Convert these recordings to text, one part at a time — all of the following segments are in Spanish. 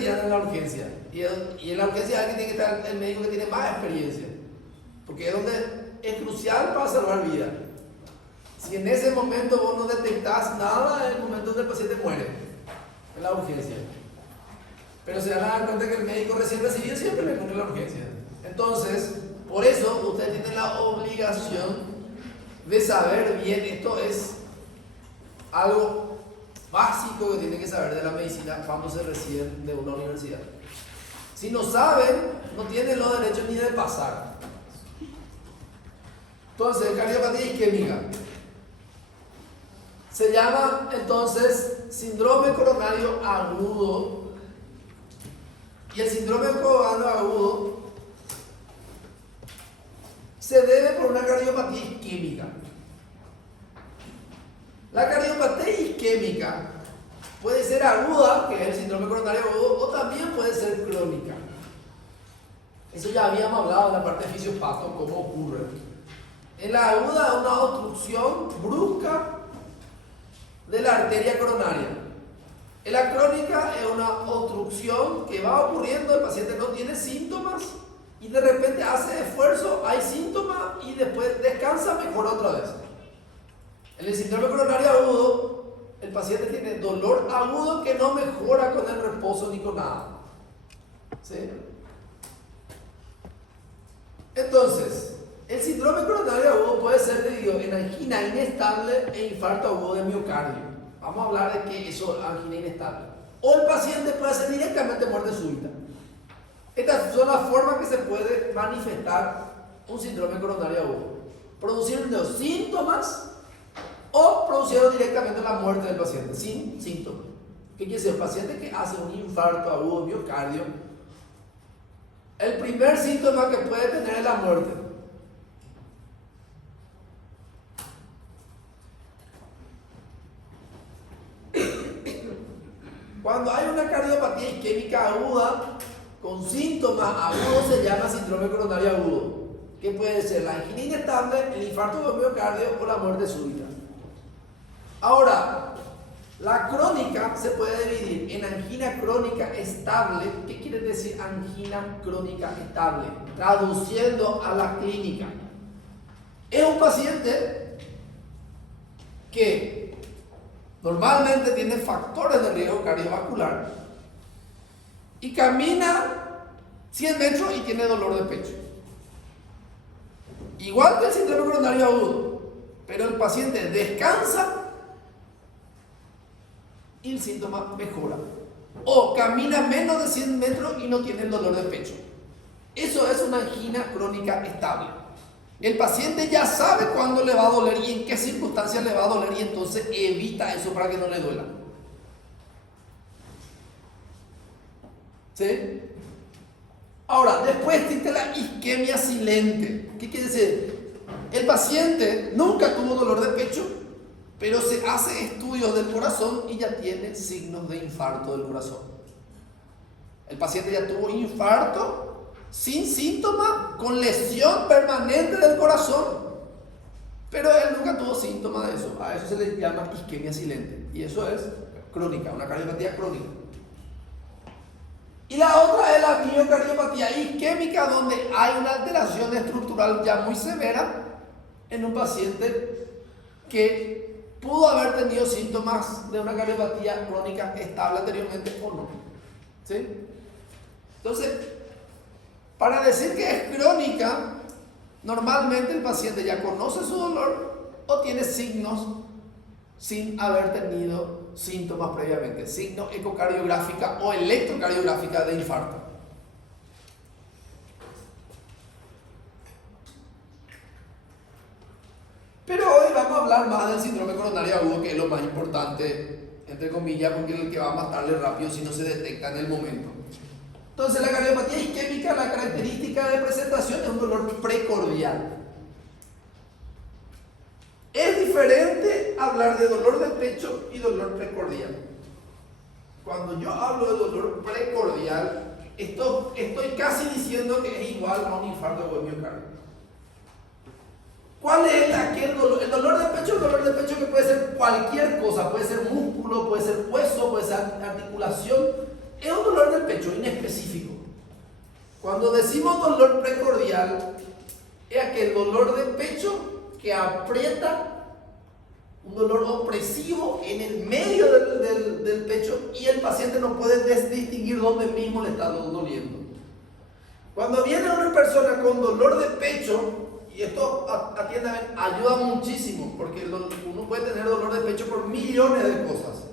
retiran en la urgencia. Y en la urgencia alguien tiene que estar el médico que tiene más experiencia. Porque es donde es crucial para salvar vida. Si en ese momento vos no detectás nada, es el momento donde el paciente muere. En la urgencia. Pero se van a dar cuenta que el médico recién recibido siempre le pone la urgencia. Entonces, por eso ustedes tienen la obligación de saber bien, esto es algo básico que tienen que saber de la medicina cuando se reciben de una universidad. Si no saben, no tienen los derechos ni de pasar. Entonces, cardiopatía isquémica se llama entonces síndrome coronario agudo. Y el síndrome coronario agudo se debe por una cardiopatía isquémica. La cardiopatía isquémica puede ser aguda, que es el síndrome coronario agudo, o también puede ser crónica. Eso ya habíamos hablado en la parte de fisiopato, cómo ocurre. En la aguda es una obstrucción brusca de la arteria coronaria. En la crónica es una obstrucción que va ocurriendo, el paciente no tiene síntomas y de repente hace esfuerzo, hay síntomas y después descansa, mejora otra vez. En el síndrome coronario agudo, el paciente tiene dolor agudo que no mejora con el reposo ni con nada. ¿Sí? Entonces, el síndrome coronario agudo puede ser debido en angina inestable e infarto agudo de miocardio. Vamos a hablar de que eso es angina inestable. O el paciente puede hacer directamente muerte súbita. Estas son las formas que se puede manifestar un síndrome coronario agudo. Produciendo síntomas o produciendo directamente la muerte del paciente sin síntomas. ¿Qué quiere decir? El paciente que hace un infarto agudo de miocardio, el primer síntoma que puede tener es la muerte. Cuando hay una cardiopatía isquémica aguda con síntomas agudos se llama síndrome coronario agudo, que puede ser la angina inestable, el infarto de miocardio o la muerte súbita. Ahora, la crónica se puede dividir en angina crónica estable. ¿Qué quiere decir angina crónica estable? Traduciendo a la clínica. Es un paciente que normalmente tiene factores de riesgo cardiovascular y camina 100 metros y tiene dolor de pecho. Igual que el síndrome coronario agudo, pero el paciente descansa y el síntoma mejora. O camina menos de 100 metros y no tiene dolor de pecho. Eso es una angina crónica estable. El paciente ya sabe cuándo le va a doler y en qué circunstancias le va a doler y entonces evita eso para que no le duela. ¿Sí? Ahora, después existe la isquemia silente. ¿Qué quiere decir? El paciente nunca tuvo dolor de pecho, pero se hace estudios del corazón y ya tiene signos de infarto del corazón. El paciente ya tuvo infarto sin síntomas, con lesión permanente del corazón, pero él nunca tuvo síntomas de eso. A eso se le llama isquemia silente y eso es crónica, una cardiopatía crónica. Y la otra es la miocardiopatía isquémica, donde hay una alteración estructural ya muy severa en un paciente que pudo haber tenido síntomas de una cardiopatía crónica estable anteriormente o no. ¿Sí? Entonces, para decir que es crónica, normalmente el paciente ya conoce su dolor o tiene signos sin haber tenido síntomas previamente, signos ecocardiográfica o electrocardiográfica de infarto. Pero hoy vamos a hablar más del síndrome coronario agudo, que es lo más importante, entre comillas, porque es el que va a matarle rápido si no se detecta en el momento. Entonces, la cardiopatía isquémica, la característica de presentación es un dolor precordial. Es diferente hablar de dolor de pecho y dolor precordial. Cuando yo hablo de dolor precordial, estoy casi diciendo que es igual a un infarto de miocardio. ¿Cuál es aquel dolor? El dolor de pecho es el dolor de pecho que puede ser cualquier cosa, puede ser músculo, puede ser hueso, puede ser articulación. Es un dolor del pecho. Cuando decimos dolor precordial, es aquel dolor de pecho que aprieta, un dolor opresivo en el medio del pecho y el paciente no puede distinguir dónde mismo le está doliendo. Cuando viene una persona con dolor de pecho, y esto atiéndame, ayuda muchísimo, porque uno puede tener dolor de pecho por millones de cosas.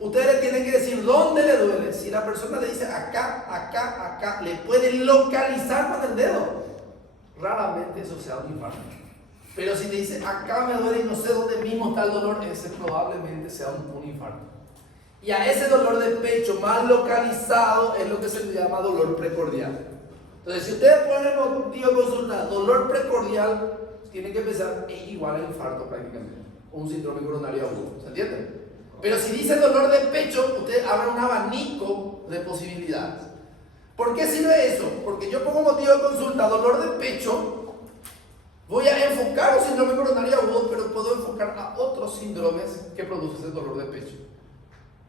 Ustedes le tienen que decir dónde le duele. Si la persona le dice acá, acá, acá, le pueden localizar con el dedo. Raramente eso sea un infarto. Pero si te dice acá me duele y no sé dónde mismo está el dolor, ese probablemente sea un infarto. Y a ese dolor de pecho más localizado es lo que se le llama dolor precordial. Entonces, si ustedes ponen motivo de consulta, dolor precordial, tienen que pensar, es igual a infarto prácticamente, o un síndrome coronario agudo, ¿se entiende? Pero si dice dolor de pecho, usted abre un abanico de posibilidades. ¿Por qué sirve eso? Porque yo pongo motivo de consulta, dolor de pecho, voy a enfocar un síndrome coronario agudo, pero puedo enfocar a otros síndromes que producen ese dolor de pecho.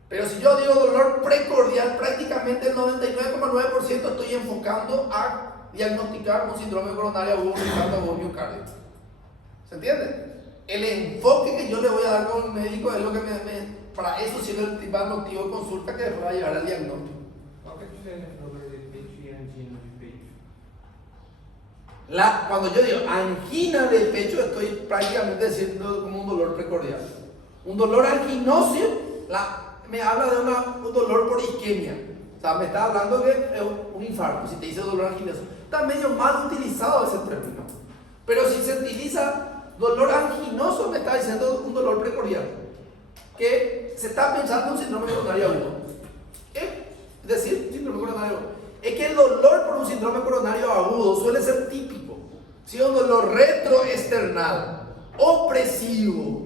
Pero si yo digo dolor precordial, prácticamente el 99,9% estoy enfocando a diagnosticar un síndrome coronario agudo, un infarto agudo miocardio. ¿Se entiende? El enfoque que yo le voy a dar como médico es lo que para eso sirve el principal motivo de consulta que me va a llevar al diagnóstico. ¿Cuál es la diferencia entre dolor de pecho y angina de pecho? Cuando yo digo angina de pecho, estoy prácticamente diciendo como un dolor precordial. Un dolor anginoso me habla de un dolor por isquemia. O sea, me está hablando de un infarto. Si te dice dolor anginoso, está medio mal utilizado ese término. Pero si se utiliza dolor anginoso, me está diciendo un dolor precordial. Que se está pensando en un síndrome coronario agudo. Es decir, síndrome coronario agudo. Es que el dolor por un síndrome coronario agudo suele ser típico. Si es un dolor retroesternal, opresivo,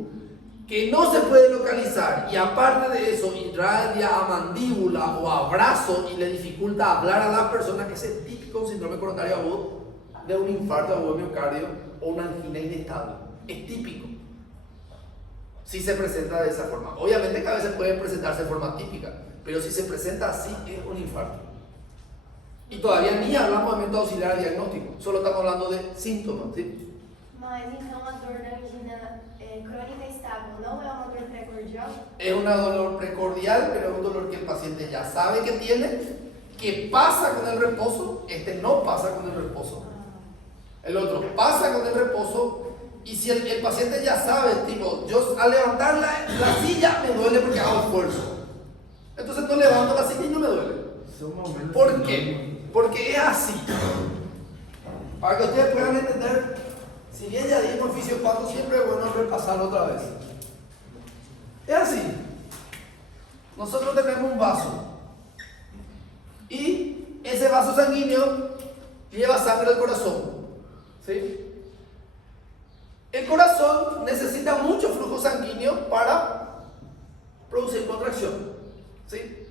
que no se puede localizar y aparte de eso irradia a mandíbula o a brazo y le dificulta hablar a la persona, que es típico un síndrome coronario agudo de un infarto agudo de miocardio o una angina inestable. Es típico. Si se presenta de esa forma. Obviamente que a veces puede presentarse de forma típica, pero si se presenta así es un infarto. Y todavía ni hablamos de método auxiliar al diagnóstico, solo estamos hablando de síntomas, ¿sí? Mas então a dor da angina crônica estável não é uma dor precordial? Es un dolor precordial, pero es un dolor que el paciente ya sabe que tiene, que pasa con el reposo. Este no pasa con el reposo. El otro pasa con el reposo. Y si el paciente ya sabe, tipo, yo al levantar la silla me duele porque hago esfuerzo. Entonces no levanto la silla y no me duele. ¿Por qué? Porque es así. Para que ustedes puedan entender, si bien ya dimos fisiopato, siempre es bueno repasarlo otra vez. Es así. Nosotros tenemos un vaso. Y ese vaso sanguíneo lleva sangre al corazón. ¿Sí? El corazón necesita mucho flujo sanguíneo para producir contracción. ¿Sí?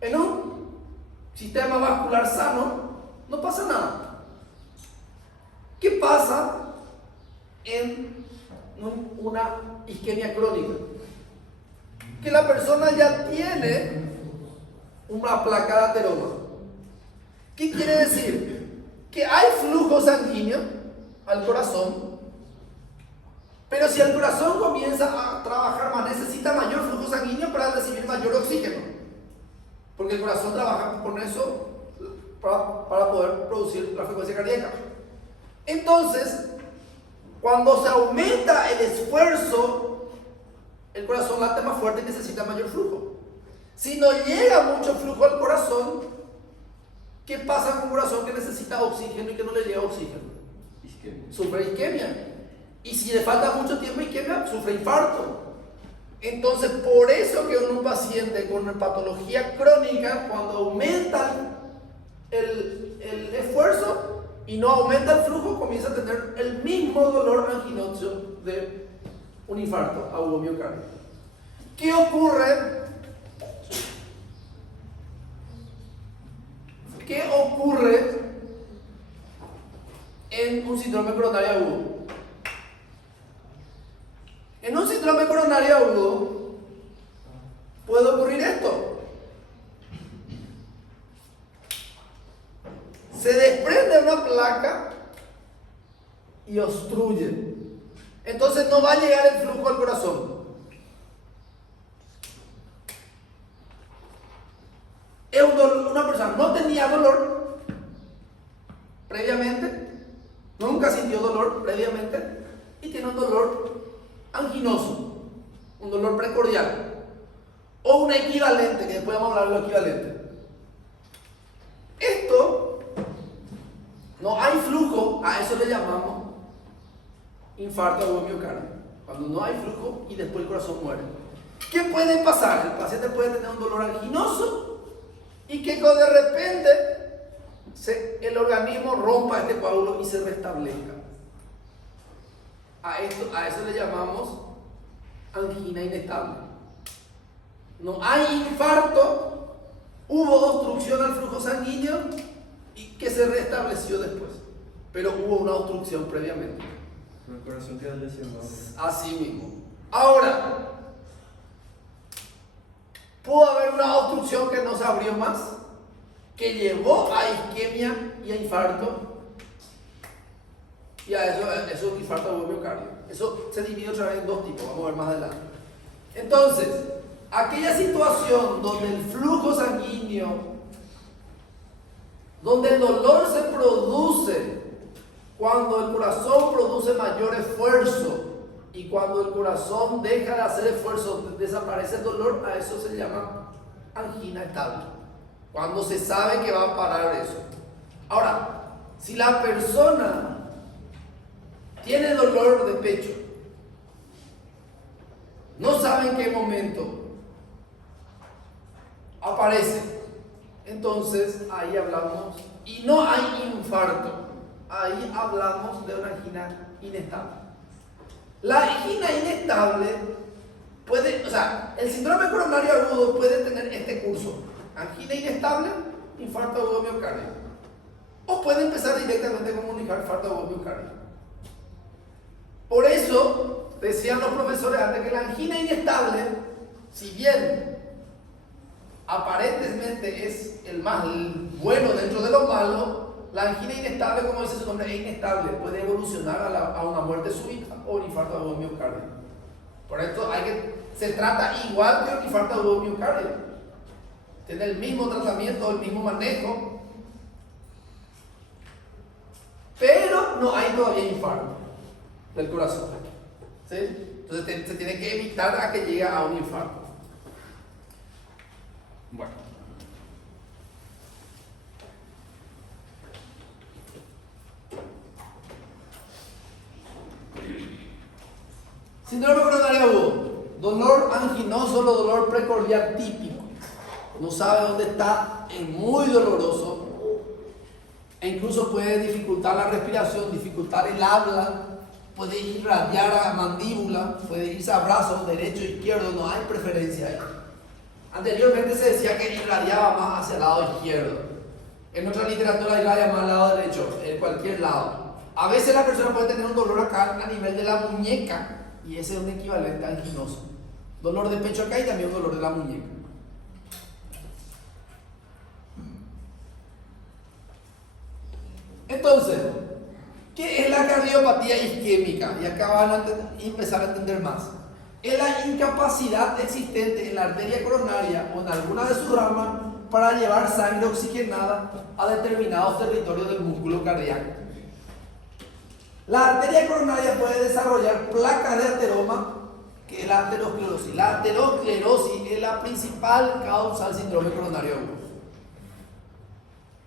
En un sistema vascular sano no pasa nada. ¿Qué pasa en una isquemia crónica? Que la persona ya tiene una placa de ateroma. ¿Qué quiere decir? Que hay flujo sanguíneo al corazón, pero si el corazón comienza a trabajar más, necesita mayor flujo sanguíneo para recibir mayor oxígeno, porque el corazón trabaja con eso para poder producir la frecuencia cardíaca. Entonces, cuando se aumenta el esfuerzo, el corazón late más fuerte y necesita mayor flujo. Si no llega mucho flujo al corazón, ¿qué pasa con un corazón que necesita oxígeno y que no le llega oxígeno? Sufre isquemia. Y si le falta mucho tiempo isquemia, sufre infarto. Entonces, por eso que un paciente con patología crónica, cuando aumenta el esfuerzo y no aumenta el flujo, comienza a tener el mismo dolor anginoso de un infarto agudo miocardio. ¿Qué ocurre? ¿Qué ocurre en un síndrome coronario agudo? En un síndrome coronario agudo puede ocurrir esto. se desprende una placa y obstruye. Entonces no va a llegar el flujo al corazón. Es una persona no tenía dolor previamente, nunca sintió dolor previamente y tiene un dolor anginoso, un dolor precordial o un equivalente, que después vamos a hablar de lo equivalente. Esto, no hay flujo, a eso le llamamos infarto agudo miocardio, cuando no hay flujo y después el corazón muere. ¿Qué puede pasar? El paciente puede tener un dolor anginoso y que de repente el organismo rompa este coágulo y se restablezca. A eso le llamamos angina inestable. No hay infarto, hubo obstrucción al flujo sanguíneo y que se restableció después, pero hubo una obstrucción previamente. El corazón queda lesionado. Así mismo. Ahora, pudo haber una obstrucción que no se abrió más, que llevó a isquemia y a infarto, y a eso es un infarto agudo miocardio. Eso se divide otra vez en dos tipos, vamos a ver más adelante. Entonces, aquella situación donde el flujo sanguíneo, donde el dolor se produce cuando el corazón produce mayor esfuerzo y cuando el corazón deja de hacer esfuerzo, desaparece el dolor, a eso se llama angina estable. Cuando se sabe que va a parar eso. Ahora, si la persona tiene dolor de pecho, no sabe en qué momento aparece, entonces ahí hablamos, y no hay infarto, ahí hablamos de una angina inestable. La angina inestable puede, o sea, el síndrome coronario agudo puede tener este curso: angina inestable, infarto agudo miocardio, o puede empezar directamente a comunicar infarto agudo miocardio. Por eso decían los profesores antes que la angina inestable, si bien aparentemente es el más bueno dentro de lo malo, la angina inestable, como dice su nombre, es inestable, puede evolucionar a una muerte súbita o un infarto agudo miocardio. Por esto se trata igual que un infarto agudo miocardio. Tiene el mismo tratamiento, el mismo manejo, pero no hay todavía infarto del corazón. ¿Sí? Entonces se tiene que evitar a que llegue a un infarto. Bueno. Síndrome coronario agudo, dolor anginoso, dolor precordial típico. No sabe dónde está, es muy doloroso e incluso puede dificultar la respiración, dificultar el habla, puede irradiar a mandíbula, puede irse a brazos derecho e izquierdo, no hay preferencia ahí. Anteriormente se decía que irradiaba más hacia el lado izquierdo. En otra literatura irradia más al lado derecho, en cualquier lado. A veces la persona puede tener un dolor acá a nivel de la muñeca y ese es un equivalente anginoso. Dolor de pecho acá y también un dolor de la muñeca. Entonces, ¿qué es la cardiopatía isquémica? Y acá van a empezar a entender más. Es la incapacidad existente en la arteria coronaria o en alguna de sus ramas para llevar sangre oxigenada a determinados territorios del músculo cardíaco. La arteria coronaria puede desarrollar placas de ateroma, que es la aterosclerosis. La aterosclerosis es la principal causa del síndrome coronario agudo.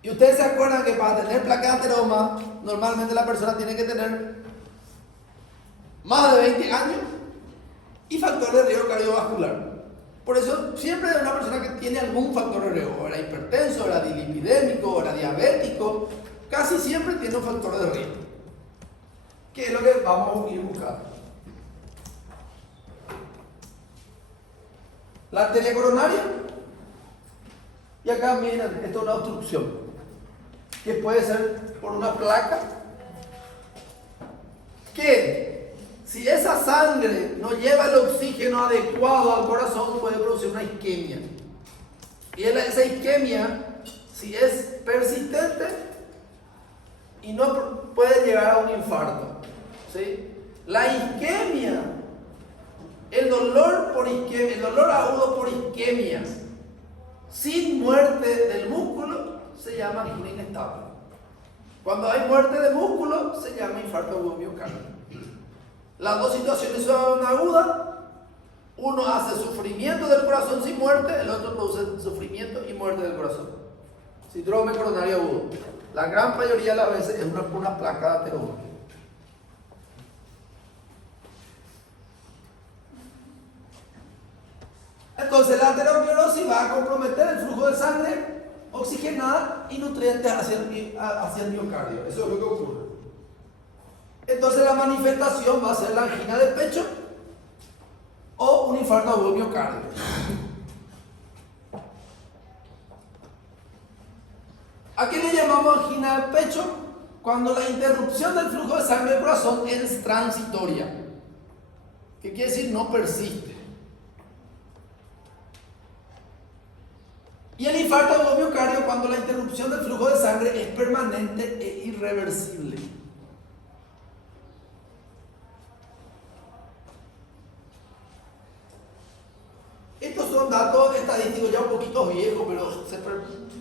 Y ustedes se acuerdan que para tener placa de ateroma, normalmente la persona tiene que tener más de 20 años y factor de riesgo cardiovascular. Por eso siempre una persona que tiene algún factor de riesgo, era hipertenso, era dilipidémico, era diabético, casi siempre tiene un factor de riesgo. ¿Qué es lo que vamos a ir buscando? La arteria coronaria. Y acá miren, esto es una obstrucción que puede ser por una placa que si esa sangre no lleva el oxígeno adecuado al corazón puede producir una isquemia. Y esa isquemia, si es persistente, y no puede llegar a un infarto. ¿Sí? La isquemia, el dolor agudo por isquemia, sin muerte del músculo, se llama angina inestable. Cuando hay muerte de músculo, se llama infarto agudo miocardio. Las dos situaciones son agudas. Uno hace sufrimiento del corazón sin muerte, el otro produce sufrimiento y muerte del corazón. Síndrome coronario agudo. La gran mayoría de las veces es una placa de aterosclerosis. Entonces la aterosclerosis va a comprometer el flujo de sangre oxigenada y nutrientes hacia el miocardio. Eso es lo que ocurre. Entonces la manifestación va a ser la angina de pecho o un infarto agudo miocardio. ¿A qué le llamamos angina de pecho? Cuando la interrupción del flujo de sangre del corazón es transitoria. ¿Qué quiere decir? No persiste. Y el infarto agudo miocardio cuando la interrupción del flujo de sangre es permanente e irreversible. Estos son datos estadísticos ya un poquito viejos, pero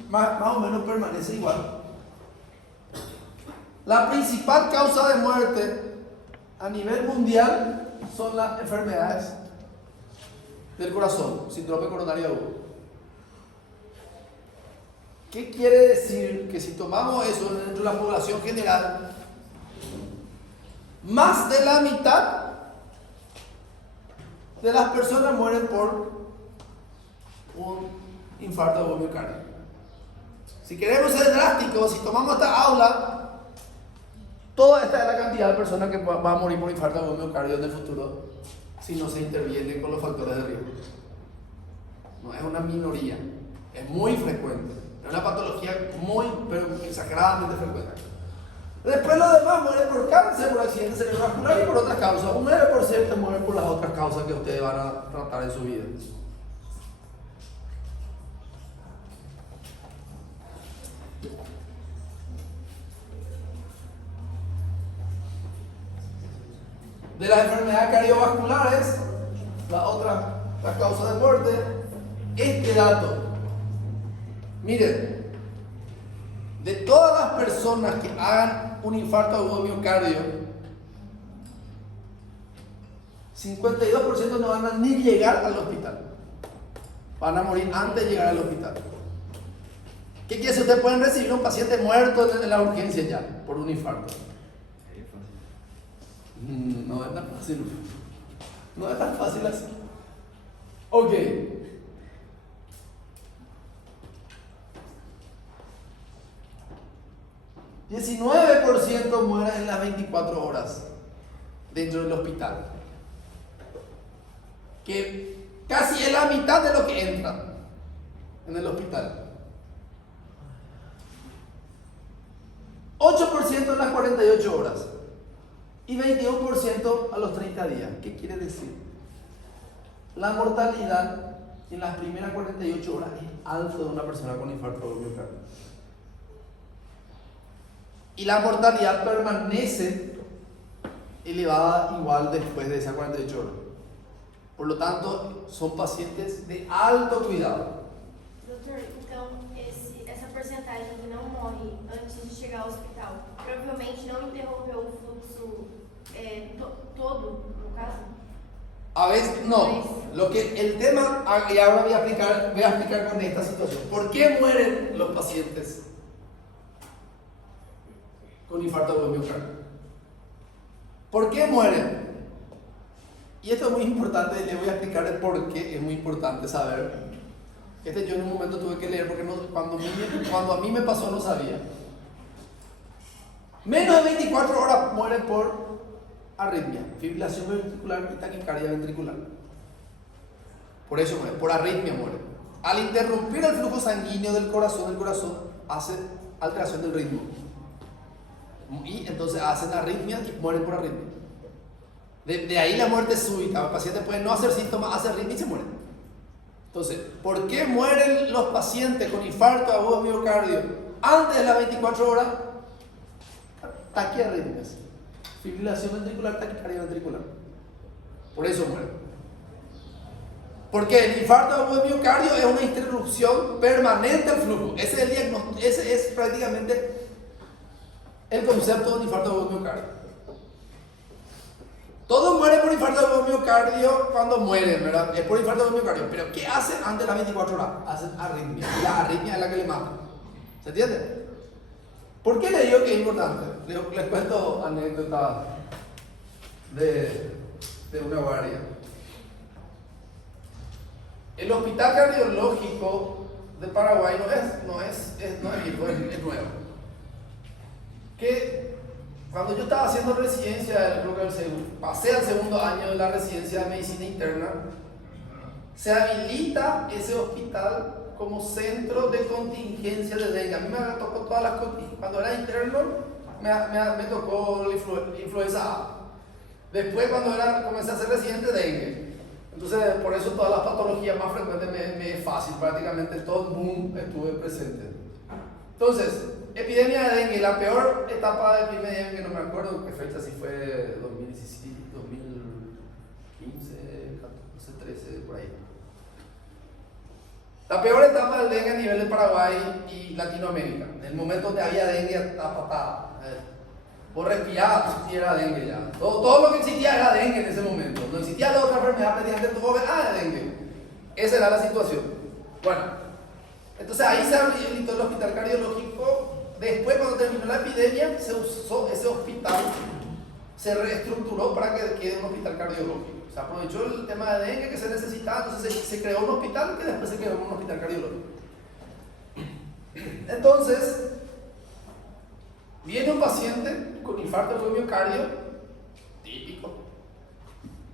más o menos permanece igual. La principal causa de muerte a nivel mundial son las enfermedades del corazón, síndrome coronario agudo. ¿Qué quiere decir? Que si tomamos eso dentro de la población general, más de la mitad de las personas mueren por un infarto agudo miocardio. Si queremos ser drásticos, si tomamos esta aula, toda esta es la cantidad de personas que van a morir por infarto agudo miocardio en el futuro si no se interviene con los factores de riesgo. No es una minoría, es muy frecuente. Es una patología pero exageradamente frecuente. Después los demás mueren por cáncer, por accidente cerebrovascular y por otras causas. Un 9% mueren por las otras causas que ustedes van a tratar en su vida. De las enfermedades cardiovasculares, la causa de muerte, este dato. Miren, de todas las personas que hagan un infarto agudo miocardio, 52% no van a ni llegar al hospital. Van a morir antes de llegar al hospital. ¿Qué quiere decir? Ustedes pueden recibir un paciente muerto en la urgencia ya, por un infarto. No es tan fácil. No es tan fácil así. Ok. 19% mueren en las 24 horas dentro del hospital. Que casi es la mitad de lo que entra en el hospital. 8% en las 48 horas. Y 21% a los 30 días. ¿Qué quiere decir? La mortalidad en las primeras 48 horas es alta de una persona con infarto agudo miocardio. Y la mortalidad permanece elevada igual después de esas 48 horas. Por lo tanto, son pacientes de alto cuidado. Doutor, então essa porcentagem que não morre antes de chegar ao hospital, provavelmente não interrompeu o fluxo todo, no caso? A veces no. Lo que el tema, y ahora voy a explicar con esta situación. ¿Por qué mueren los pacientes con infarto agudo miocardio? ¿Por qué mueren? Y esto es muy importante, les voy a explicar el por qué es muy importante saber. Yo en un momento tuve que leer porque cuando a mí me pasó no sabía. Menos de 24 horas mueren por arritmia, fibrilación ventricular y taquicardia ventricular. Por eso mueren, por arritmia mueren. Al interrumpir el flujo sanguíneo del corazón hace alteración del ritmo. Y entonces hacen arritmia y mueren por arritmia. De ahí la muerte súbita. El paciente puede no hacer síntomas, hace arritmia y se muere. Entonces, ¿por qué mueren los pacientes con infarto agudo miocardio antes de las 24 horas? taquiarritmias. Fibrilación ventricular, taquicardia ventricular. Por eso muere. Porque el infarto del miocardio es una interrupción permanente del flujo. Ese es el diagnóstico, ese es prácticamente el concepto de un infarto del miocardio. Todos mueren por infarto del miocardio cuando mueren, ¿verdad? Es por infarto del miocardio. Pero ¿qué hacen antes de las 24 horas? Hacen arritmia. Y la arritmia es la que le mata. ¿Se entiende? ¿Por qué le digo que es importante? Les cuento anécdotas de una guardia. El hospital cardiológico de Paraguay no es viejo, es nuevo. Que cuando yo estaba haciendo residencia, creo que pasé al segundo año de la residencia de medicina interna, se habilita ese hospital como centro de contingencia de dengue. A mí me tocó todas las contingencias. Cuando era interno, me tocó la influenza A. Después, cuando comencé a ser residente, dengue. Entonces, por eso todas las patologías más frecuentes me es fácil. Prácticamente todo el mundo estuve presente. Entonces, epidemia de dengue. La peor etapa de epidemia de dengue, no me acuerdo qué fecha, si fue 2017, 2015, 14, 13, por ahí. La peor etapa del dengue a nivel de Paraguay y Latinoamérica. En el momento donde había dengue a patada. Vos respirabas y era dengue ya. Todo lo que existía era dengue en ese momento. No existía la otra enfermedad, prácticamente todo era dengue. Esa era la situación. Bueno, entonces ahí se habilitó el hospital cardiológico. Después, cuando terminó la epidemia, se usó ese hospital, se reestructuró para que quede un hospital cardiológico. Se aprovechó el tema de dengue que se necesitaba, entonces se creó un hospital que después se quedó un hospital cardiológico. Entonces, viene un paciente con infarto del miocardio, típico,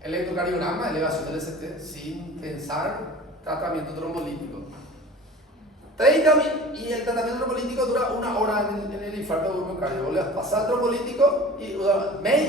electrocardiograma, elevación del ST, sin pensar, tratamiento trombolítico. 30 y el tratamiento trombolítico dura 1 hora en el infarto del miocardio. Vos le pasás el trombolítico y media